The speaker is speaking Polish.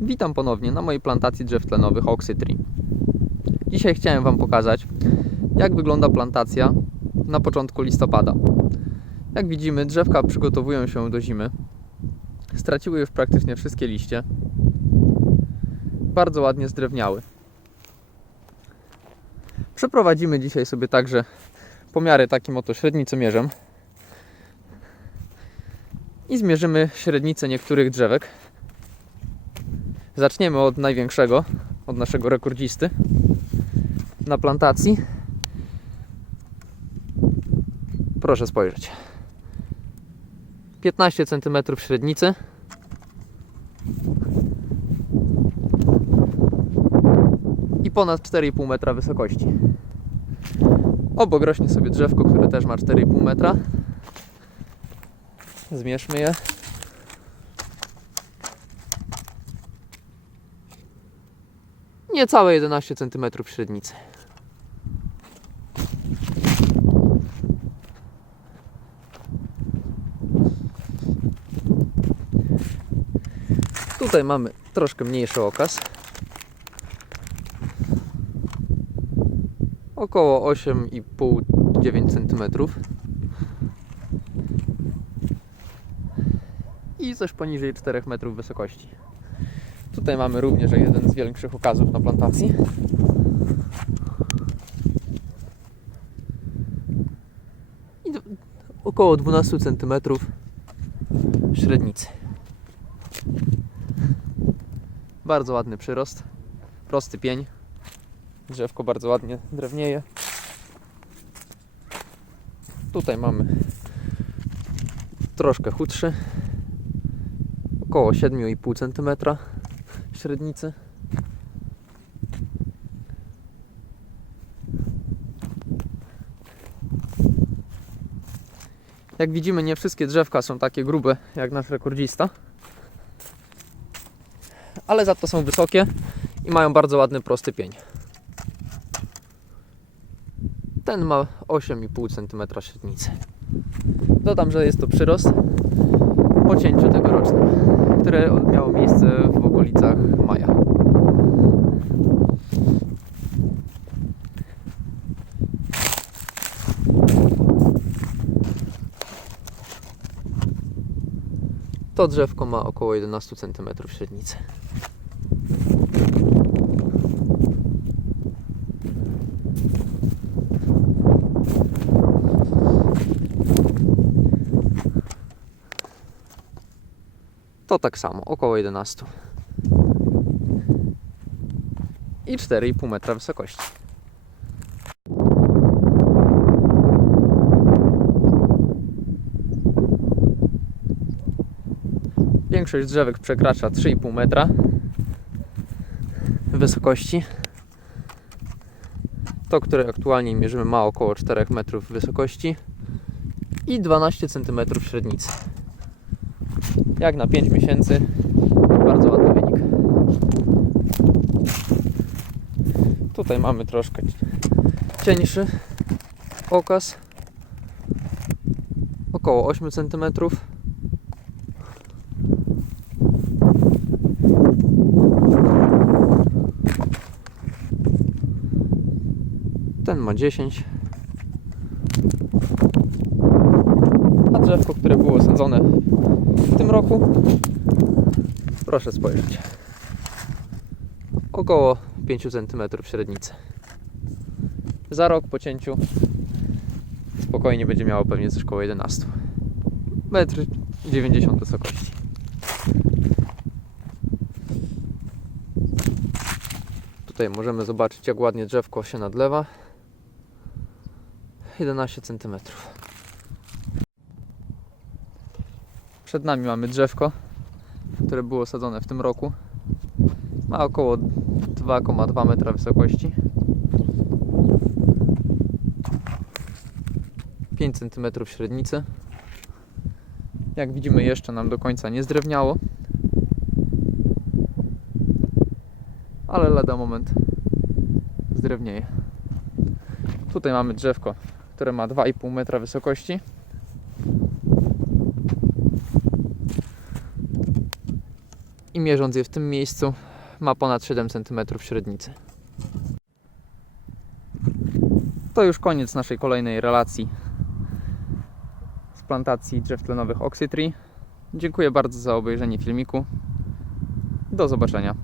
Witam ponownie na mojej plantacji drzew tlenowych Oxytree. Dzisiaj chciałem Wam pokazać, jak wygląda plantacja na początku listopada. Jak widzimy, drzewka przygotowują się do zimy. Straciły już praktycznie wszystkie liście. Bardzo ładnie zdrewniały. Przeprowadzimy dzisiaj sobie także pomiary takim oto średnicomierzem i zmierzymy średnicę niektórych drzewek. Zaczniemy od największego, od naszego rekordzisty na plantacji. Proszę spojrzeć. 15 cm średnicy. I ponad 4,5 metra wysokości. Obok rośnie sobie drzewko, które też ma 4,5 metra. Zmierzmy je. Niecałe 11 cm średnicy. Tutaj mamy troszkę mniejszy okaz. Około 8,5-9 cm. I coś poniżej 4 metrów wysokości. Tutaj mamy również jeden z większych okazów na plantacji. I około 12 cm średnicy. Bardzo ładny przyrost. Prosty pień. Drzewko bardzo ładnie drewnieje. Tutaj mamy troszkę chudszy. Około 7,5 cm średnicy. Jak widzimy, nie wszystkie drzewka są takie grube jak nasz rekordzista, ale za to są wysokie i mają bardzo ładny, prosty pień. Ten ma 8,5 cm średnicy. Dodam, że jest to przyrost po cięciu tegorocznym, które miało miejsce w okolicach maja. To drzewko ma około 11 cm średnicy. To tak samo, około 11. I 4,5 metra wysokości. Większość drzewek przekracza 3,5 metra wysokości. To, które aktualnie mierzymy, ma około 4 metrów wysokości i 12 cm średnicy. Jak na 5 miesięcy, bardzo ładny wynik. Tutaj mamy troszkę cieńszy okaz, około 8 cm. Ten ma 10. Drzewko, które było sadzone w tym roku, proszę spojrzeć, około 5 cm średnicy. Za rok po cięciu spokojnie będzie miało pewnie coś około 11 metr 90 wysokości. Tutaj możemy zobaczyć jak ładnie drzewko się nadlewa. 11 cm. Przed nami mamy drzewko, które było sadzone w tym roku. Ma około 2,2 metra wysokości. 5 cm średnicy. Jak widzimy, jeszcze nam do końca nie zdrewniało. Ale lada moment zdrewnieje. Tutaj mamy drzewko, które ma 2,5 metra wysokości. I mierząc je w tym miejscu ma ponad 7 cm średnicy. To już koniec naszej kolejnej relacji z plantacji drzew tlenowych Oxytree. Dziękuję bardzo za obejrzenie filmiku. Do zobaczenia.